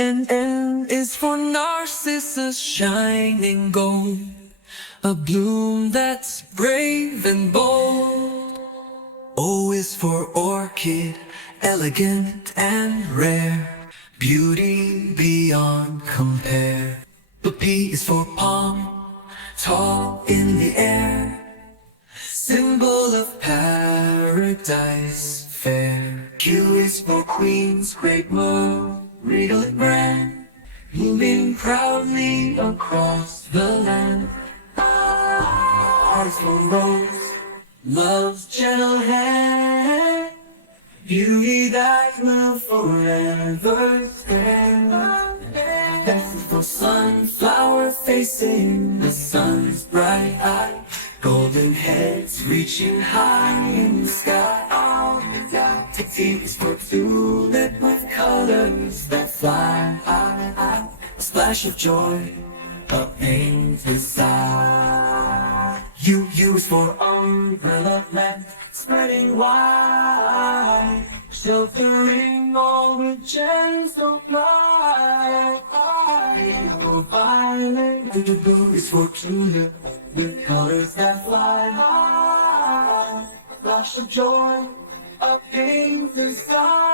And N is for narcissus, shining gold, a bloom that's brave and bold. O is for orchid, elegant and rare, beauty beyond compare. The P is for palm, tall in the air, symbol of paradise fair. Q is for queen's great move, regal and grand, moving proudly across the land. R is for rose, love's gentle hand, beauty that will forever stand. S is for sunflower facing the sun's bright eye, golden heads reaching high in the sky. T is for tulip with colors that fly. A splash of joy, a painter's sigh. U is for umbrella lamp, spreading wide, sheltering all with gentle light. Violet, blue is for tulip with colors that fly high. A flash of joy, a painter's sigh.